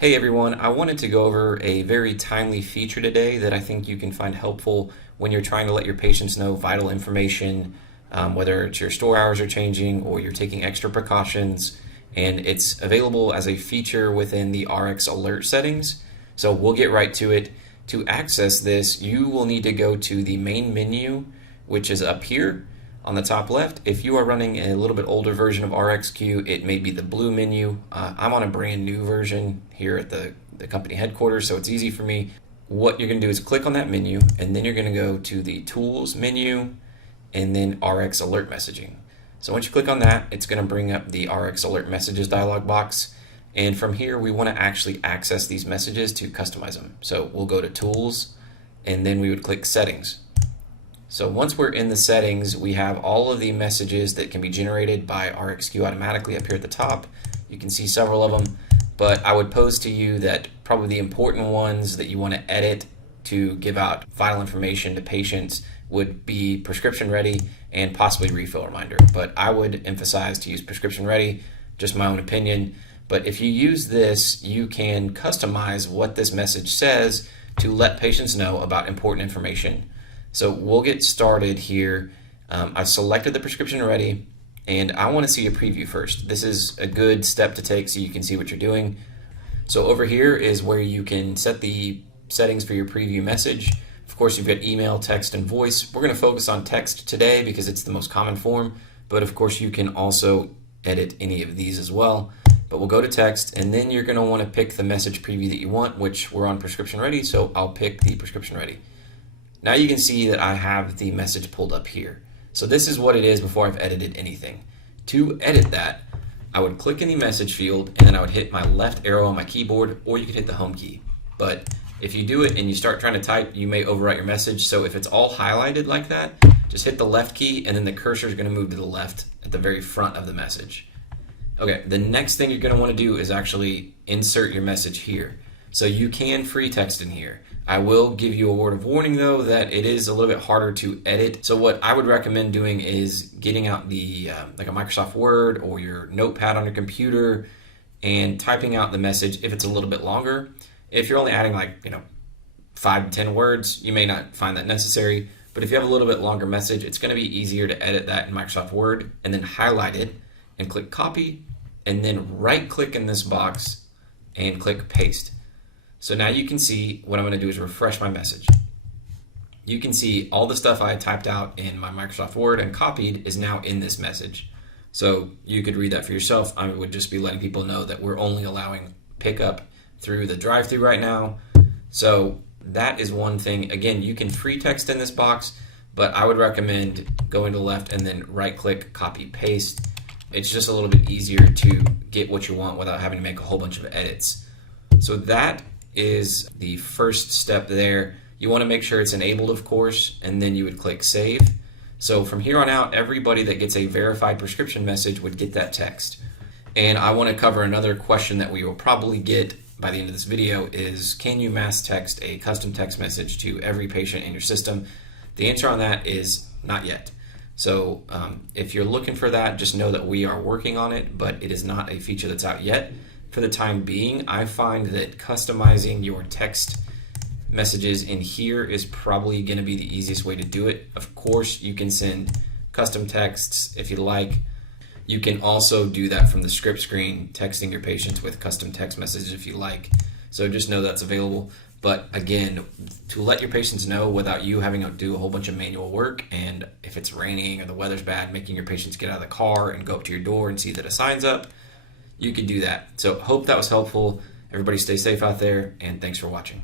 Hey everyone, I wanted to go over a very timely feature today that I think you can find helpful when you're trying to let your patients know vital information, whether it's your store hours are changing or you're taking extra precautions, and it's available as a feature within the RX Alert settings. So we'll get right to it. To access this, you will need to go to the main menu, which is up here on the top left. If you are running a little bit older version of RxQ, it may be the blue menu. I'm on a brand new version here at the company headquarters, so it's easy for me. What you're going to do is click on that menu, and then you're going to go to the Tools menu, and then RX Alert Messaging. So once you click on that, it's going to bring up the RX Alert Messages dialog box. And from here, we want to actually access these messages to customize them. So we'll go to Tools, and then we would click Settings. So once we're in the settings, we have all of the messages that can be generated by RxQ automatically up here at the top. You can see several of them, but I would pose to you that probably the important ones that you want to edit to give out vital information to patients would be prescription ready and possibly refill reminder. But I would emphasize to use prescription ready, just my own opinion. But if you use this, you can customize what this message says to let patients know about important information. So we'll get started here. I've selected the prescription ready, and I want to see a preview first. This is a good step to take so you can see what you're doing. So over here is where you can set the settings for your preview message. Of course, you've got email, text, and voice. We're going to focus on text today because it's the most common form, but of course you can also edit any of these as well. But we'll go to text, and then you're going to want to pick the message preview that you want, which we're on prescription ready, so I'll pick the prescription ready. Now you can see that I have the message pulled up here. So this is what it is before I've edited anything. To edit that, I would click in the message field, and then I would hit my left arrow on my keyboard, or you could hit the home key. But if you do it and you start trying to type, you may overwrite your message. So if it's all highlighted like that, just hit the left key, and then the cursor is going to move to the left at the very front of the message. Okay, the next thing you're going to want to do is actually insert your message here. So you can free text in here. I will give you a word of warning though that it is a little bit harder to edit. So what I would recommend doing is getting out the like a Microsoft Word or your notepad on your computer and typing out the message if it's a little bit longer. If you're only adding 5 to 10 words, you may not find that necessary. But if you have a little bit longer message, it's going to be easier to edit that in Microsoft Word and then highlight it and click copy and then right click in this box and click paste. So now you can see what I'm going to do is refresh my message. You can see all the stuff I typed out in my Microsoft Word and copied is now in this message. So you could read that for yourself. I would just be letting people know that we're only allowing pickup through the drive-thru right now. So that is one thing. Again, you can free text in this box, but I would recommend going to the left and then right-click, copy, paste. It's just a little bit easier to get what you want without having to make a whole bunch of edits. So that is the first step there. You want to make sure it's enabled, of course, and then you would click save. So from here on out, everybody that gets a verified prescription message would get that text. And I want to cover another question that we will probably get by the end of this video is, can you mass text a custom text message to every patient in your system? The answer on that is not yet. So if you're looking for that, just know that we are working on it, but it is not a feature that's out yet. For the time being, I find that customizing your text messages in here is probably going to be the easiest way to do it. Of course, you can send custom texts if you like. You can also do that from the script screen, texting your patients with custom text messages if you like. So just know that's available. But again, to let your patients know without you having to do a whole bunch of manual work, and if it's raining or the weather's bad, making your patients get out of the car and go up to your door and see that a sign's up, you can do that. So hope that was helpful. Everybody stay safe out there, and thanks for watching.